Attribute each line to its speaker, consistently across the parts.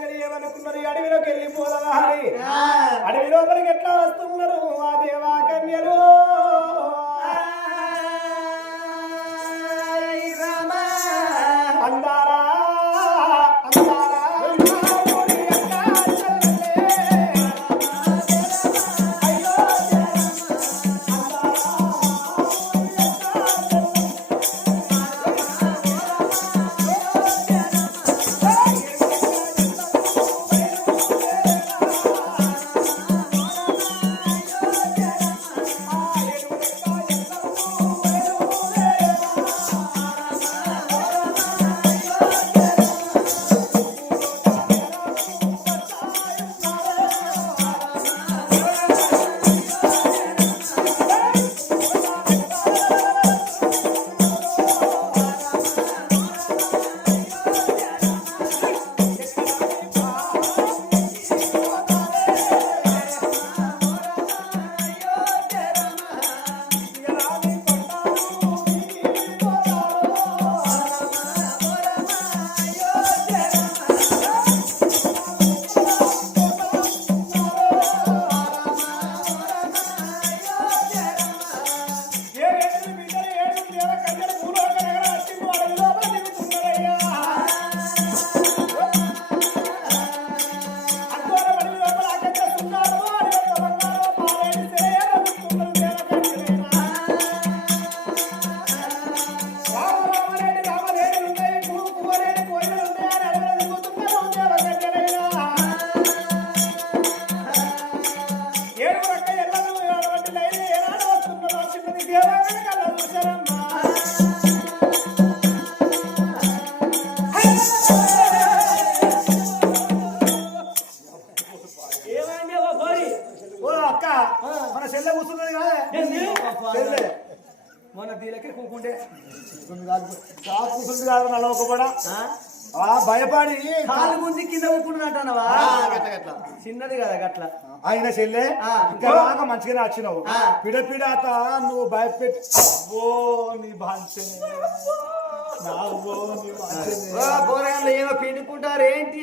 Speaker 1: కన్యలు ఏమనుకున్నారు? అడవిలోకి వెళ్ళిపోదామా అని అడవి లోపలికి ఎట్లా వస్తున్నారు? ఆ దేవా కన్యలు. కాదు ఆ? భయపడి
Speaker 2: కాలు ముందు కింద
Speaker 3: గట్ల.
Speaker 2: చిన్నది కదా గట్ల.
Speaker 1: ఆయన చెల్లె. ఇంకా బాగా మంచిగానే వచ్చినావు
Speaker 2: ఆ.
Speaker 1: పిడ పిడాత నువ్వు భయపెట్టి అబ్బో నీ బాంచనే
Speaker 2: పోరాళ్ళు ఏమో పిండుకుంటారు ఏంటి?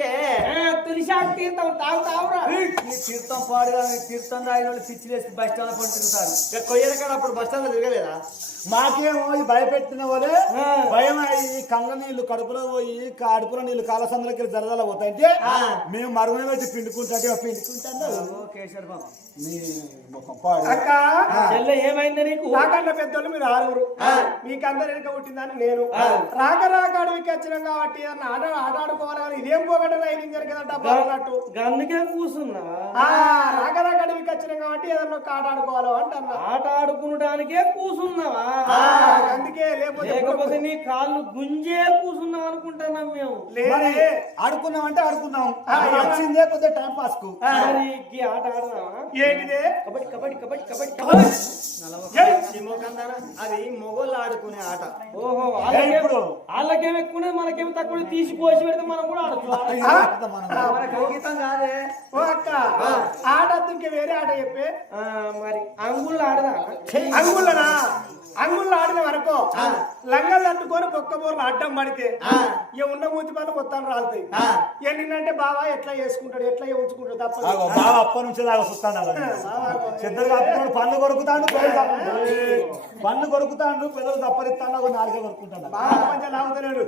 Speaker 2: తులిశాకు తీర్థం తాగు తాగురా. నీ తీర్థం పాడుగా నీ తీర్థం తాగిన వాళ్ళు పిచ్చిలేసి బస్ స్టాండ్ పని తిరుగుతారు. ఇక కొయ్యల కాడ అప్పుడు బస్ స్టాండ్ తిరగలేదా?
Speaker 1: మాకేమో ఈ భయపెట్టిన వాళ్ళే. భయం అయ్యి కళ్ళ నీళ్ళు కడుపులో పోయి కడుపులో నీళ్ళు కాలసందులకి జరదల పోతాయంటే. మేము మరుగున పెట్టి పిండుకుంటే పిండుకుంటాను
Speaker 2: ఏమైంది నీకు?
Speaker 4: నాకన్నా పెద్దోళ్ళు మీరు ఆరుగురు. మీకందరు వెనుక పుట్టిందని నేను. రాక రాక అడవికి వచ్చినాం కాబట్టి అన్న ఆట ఆట ఆడుకోవాలి కానీ ఇదేం పోగొట్ట రైలింగ్ జరిగేదంట అన్నట్టు.
Speaker 2: అందుకే కూర్చున్నావా
Speaker 4: ఆ రాక రాక అడవికి వచ్చినాం కాబట్టి ఏదన్నా ఒక ఆట ఆడుకోవాలి అంటన్నా.
Speaker 2: ఆట ఆడుకునడానికే కూర్చున్నావా
Speaker 4: ఆ, అందుకే లేకపోతే
Speaker 2: నీ కాళ్ళు గుంజే కూర్చున్నాం అనుకుంటున్నాం మేము.
Speaker 4: లేదే
Speaker 1: ఆడుకున్నామంటే ఆడుకున్నాం వచ్చిందే కొద్దిగా టైం
Speaker 2: పాస్కు. ఆట ఆడదామా?
Speaker 4: ఏంటిదే?
Speaker 2: కబడ్డీ కబడ్డీ కబడ్డీ కబడ్డీ కబడ్డీ.
Speaker 3: అది మొగోళ్ళు ఆడుకునే ఆట.
Speaker 2: ఓహో
Speaker 1: ఇప్పుడు?
Speaker 2: వాళ్ళకేం ఎక్కువ మనకేం తక్కువ తీసి కోసి పెడితే మనం కూడా ఆడచ్చు.
Speaker 1: మనం
Speaker 2: గీతం కాదే.
Speaker 4: ఓ అక్క ఆట వేరే ఆట చెప్పే.
Speaker 2: ఆ, మరి అంగుళ్ళు ఆడదా
Speaker 4: అంగుళ్ళనా? అంగుళ్ళు ఆడిన వరకు లంగలు తట్టుకొని పొక్క బోర్లు అడ్డం పడితే ఇక ఉన్న మూతి పనులు మొత్తం రాలుతాయి. ఇక నిన్నంటే బావా ఎట్లా చేసుకుంటాడు ఎట్లా ఉంచుకుంటాడు తప్ప
Speaker 1: బాగా అప్ప నుంచి దాకా చూస్తాడు చెద్దరు కప్పుతాడు పండ్లు కొరుకుతాడు పండ్లు కొరుకుతాడు పెదలు తప్పరిస్తాడు ఒక నాలుగే కొరుకుంటాడు.
Speaker 4: బావ కొంచెం లాగుతలేడు.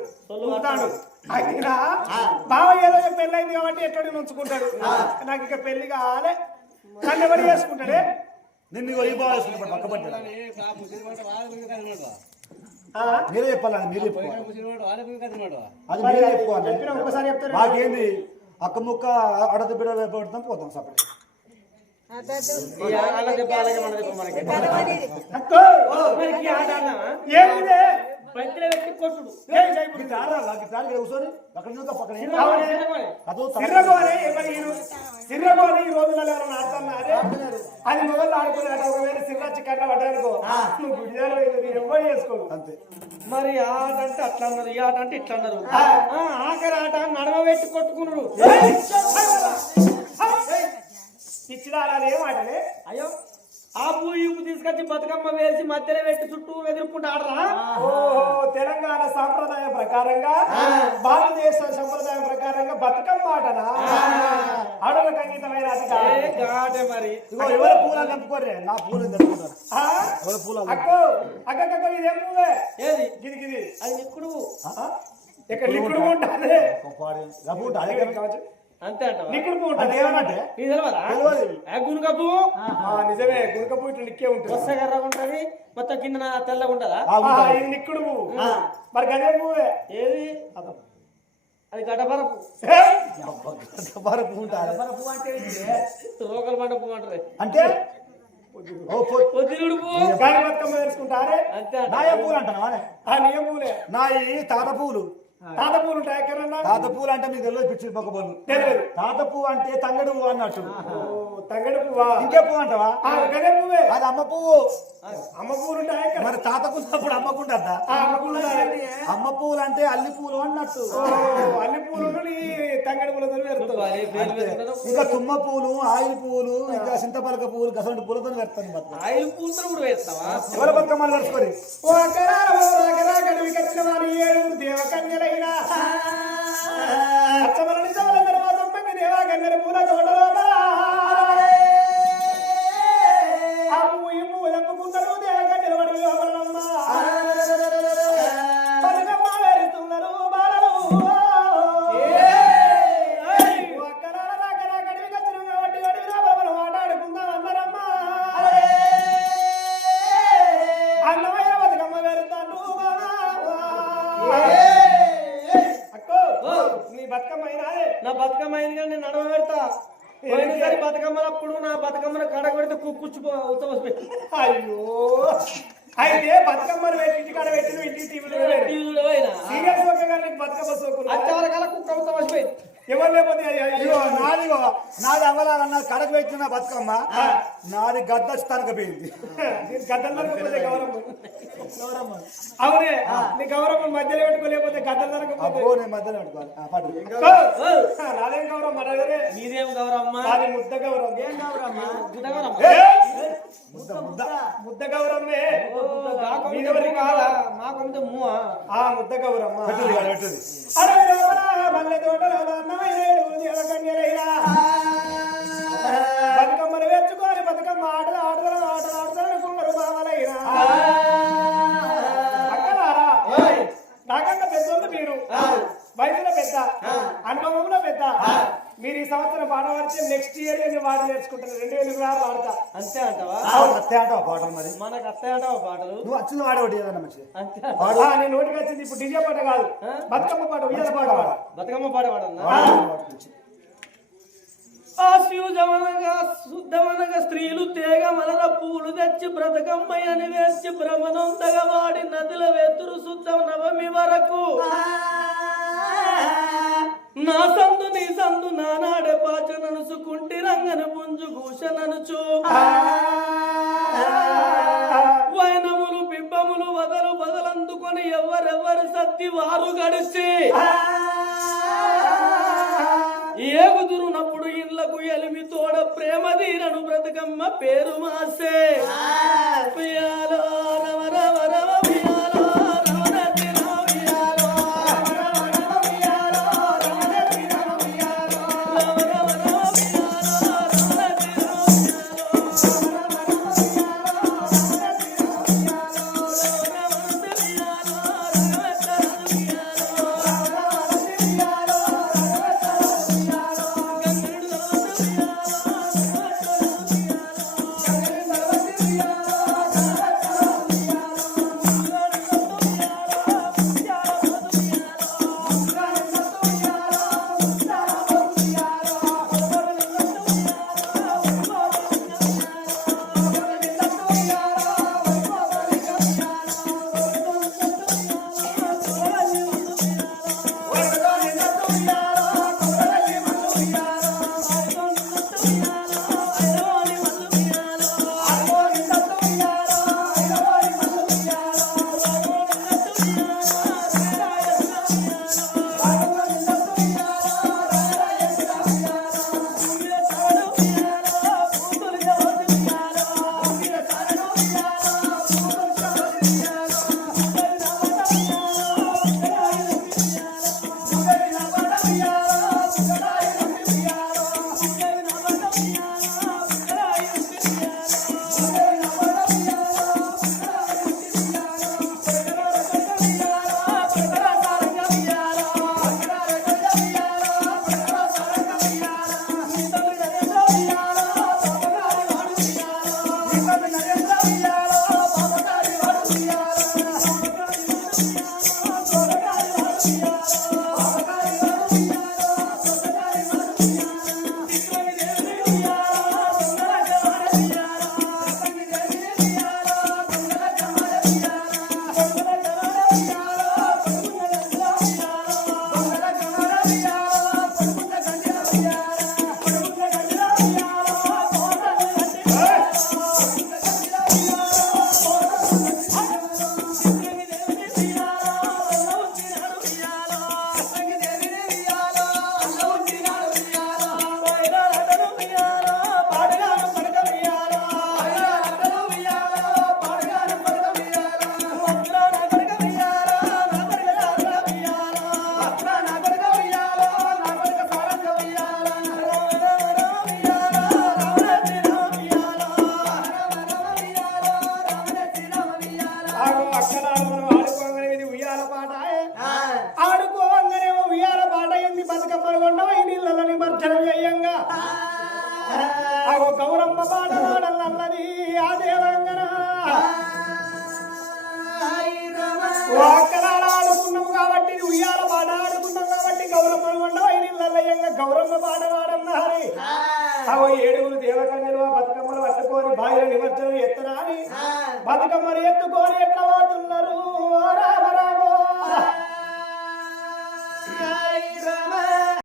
Speaker 4: ఉంటాడు అయినా బావ ఏదో ఇక పెళ్ళి అయింది కాబట్టి ఎట్లా ఉంచుకుంటాడు? నాకు ఇక పెళ్ళి కావాలి నన్ను ఎవరు చేసుకుంటాడే?
Speaker 1: నిన్ను ఇగో ఈ బాగా వేసుకుంటాడు పక్క పట్టాడు
Speaker 4: ఆ?
Speaker 1: మీరే చెప్పాలి? అది మీరే అది
Speaker 4: మరి
Speaker 1: చెప్పుకోవాలి
Speaker 4: చెప్పిన ఒకసారి చెప్తారు?
Speaker 1: మాకేంది? అక్క ముక్క అడత బిడ పెడతాం పోతాం సపరేట్.
Speaker 2: అలాగే మనకి. బంతిలో పెట్టి కొట్టుడు
Speaker 4: సిర్రగోనే ఎవరు ఈ రోజులలో ఎవరైనా ఆడుతున్నారే? అది మొదలు ఆడుకున్నాడు ఒకవేళ సిర్రచ్చి కట్ట పడ్డానుకో నువ్వు గుడిదారు ఎవ్వరు చేసుకోడు
Speaker 1: అంతే
Speaker 2: మరి ఆ ఆట అంటే అట్లా అన్నారు ఈ ఆట అంటే ఇట్లా అన్నారు ఆ, ఆఖరి ఆట నడమ పెట్టి కొట్టుకున్నాడు
Speaker 4: ఇచ్చినారా ఏం ఆటలే
Speaker 2: తీసుకొచ్చి బతుకమ్మ వేసి మధ్యలో పెట్టి చుట్టూ ఎదుర్కొంటూ ఆడరా?
Speaker 4: ఓహో తెలంగాణ సాంప్రదాయం ప్రకారంగా భారతదేశ సంప్రదాయం ప్రకారంగా బతుకమ్మ ఆటనా? ఆడలకు అంకితమైన ఆట కాదు.
Speaker 2: ఏ గాడే మరి.
Speaker 5: ఇగో ఎవరి పూలను చంపుకోరే నా? ఎవరి పూలు
Speaker 4: అక్కో అక్క ఇదేం
Speaker 2: ఏది?
Speaker 4: గిది గిది.
Speaker 2: అది నిక్కుడు
Speaker 4: ఇక్కడ లిక్విడ్ పువ్వు ఉంటుంది.
Speaker 2: అంతే
Speaker 4: నిజమే ఇట్లా లిక్కే ఉంటుంది.
Speaker 2: కర్రగా ఉంటది. మొత్తం కింద తెల్లగా ఉంటదా.
Speaker 4: ఇది పువ్వు. మరి గదే పువ్వే?
Speaker 2: ఏది? అది
Speaker 5: పువ్వు.
Speaker 1: పువ్వు అంటే?
Speaker 2: రోకల పంట పువ్వు అంటారు. అంతే అంట
Speaker 5: నా ఏ పూలు అంటాను
Speaker 4: నియం పువ్వులే.
Speaker 5: నా ఈ తాత పూలు
Speaker 4: తాత పూలు ఉంటాయి ఎక్కడన్నా?
Speaker 5: తాత పూలు అంటే మీకు తెలియదు పిచ్చి పక్క పూలు
Speaker 4: తెలియదు.
Speaker 5: తాత పువ్వు అంటే తంగడు పువ్వు అన్నట్టు.
Speaker 4: ఓ, తంగడి పువ్వా?
Speaker 5: ఇంకే పువ్వు అంటావా?
Speaker 4: గదే పువ్వే.
Speaker 5: అది అమ్మ పువ్వు.
Speaker 4: అమ్మ పువ్వులు ఉంటాయి
Speaker 5: మరి తాతకున్నప్పుడు అమ్మకుంటుందా
Speaker 4: ఆ, అమ్మ పువ్వులు
Speaker 5: పువ్వులు అంటే అల్లి పూలు అన్నట్టు.
Speaker 4: ఓ, అల్లి పువ్వులు తంగడి పూలతో.
Speaker 5: ఇంకా తుమ్మ పూలు ఆయిల్ పూలు ఇంకా చింతపలక పూలు గసంటి పూలతో పెడతాను బతుక.
Speaker 2: ఆయిల్ పూలతో కూడా వేస్తావా?
Speaker 5: ఎవరి బతుకమ్మలు కలుసుకొని
Speaker 4: ఓ అత్తమల నిజాల తర్వాత పూల తోటలో నీ బతుకమ్మ
Speaker 2: నా బతుకమ్మ అయింది కానీ నేను నడవ పెడతా. పోయినసారి బతుకమ్మలప్పుడు నా బతుకమ్మను కడగ పెడితే కుక్కుచ్చిపో ఉత్తమ
Speaker 4: అయ్యో! అయితే బతుకమ్మను పెట్టి ఇంటికాడ పెట్టిన ఇంటి టీవీలో
Speaker 2: టీవీలో
Speaker 4: సీరియస్ బతుకమ్మ సోకులు.
Speaker 2: అచ్చవరకాల కుక్క ఉత్తమ
Speaker 4: ఎవరు లేకపోతే
Speaker 5: నాది నాది అవ్వాలన్న కడకు పెట్టిన బతుకమ్మ. నాది గద్ద
Speaker 4: దొరకపోతే గౌరవం. అవునే నీ గౌరవం మధ్యలో పెట్టుకోలేకపోతే గద్దలు దొరకపోతే
Speaker 5: అబ్బో నేను మధ్యలో పెట్టుకోవాలి. ఆ, పట్టు.
Speaker 4: నాదేం గౌరవం? మన
Speaker 2: నీదేం గౌరమ్మ
Speaker 4: నాది ముద్ద గౌరవం.
Speaker 1: ఏం?
Speaker 2: గుద్దగౌరమ్మ
Speaker 5: ముద్ద ముద్ద
Speaker 4: ముద్ద. గౌరవమే.
Speaker 2: మీదెవరి కాదా? మాకొంత మూవా?
Speaker 4: ఆ ముద్ద గౌరమ్మ తోటలో అన్నమయ్య ఏడుగురు దేవకన్యలైనా బతుకమ్మను వేర్చుకొని బతుకమ్మ ఆటలు ఆటలు ఆటలు ఆటలు అనుకున్నారు బావలైనా. అక్కలారా? నాకన్నా పెద్దోళ్ళు మీరు. వయసులో పెద్ద అనుభవంలో పెద్ద. మీరు ఈ సంవత్సరం పాట పాడితే నెక్స్ట్ ఇయర్ నేను పాట నేర్చుకుంటాను. రెండు వేలు ఇరవై ఆరు ఆడతా
Speaker 2: అంతే అంటావా?
Speaker 5: అత్తే అంటావు పాటలు మరి.
Speaker 2: మనకు అత్తయ్య అంటావా పాటలు?
Speaker 5: నువ్వు వచ్చింది వాడే ఒకటి ఏదన్నా మంచిది.
Speaker 2: అంతే
Speaker 5: పాడు
Speaker 4: ఆ, నేను నోటికి వచ్చింది ఇప్పుడు డిజే పాట కాదు. బతుకమ్మ పాట ఉయ్యాల పాట పాట
Speaker 2: బతుకమ్మ పాట పాడన్నా?
Speaker 5: పాడు.
Speaker 2: శుద్ధమనగా స్త్రీలు తేగ మలర పూలు తెచ్చి బ్రతకమ్మయ్యని వేసి భ్రమనొందగా వాడి నదుల వెతురు శుద్ధం నవమి వరకు. వైనములు బింబములు వదలు బదలందుకొని ఎవరెవరు సత్తి వారు గడిచి. ఏగుదురునప్పుడు ఇళ్ళకు ఎలిమి తోడ ప్రేమ తీరను బ్రతకమ్మ పేరు మాసే.
Speaker 4: బతుకమ్మలు ఎత్తుకొని ఎట్లా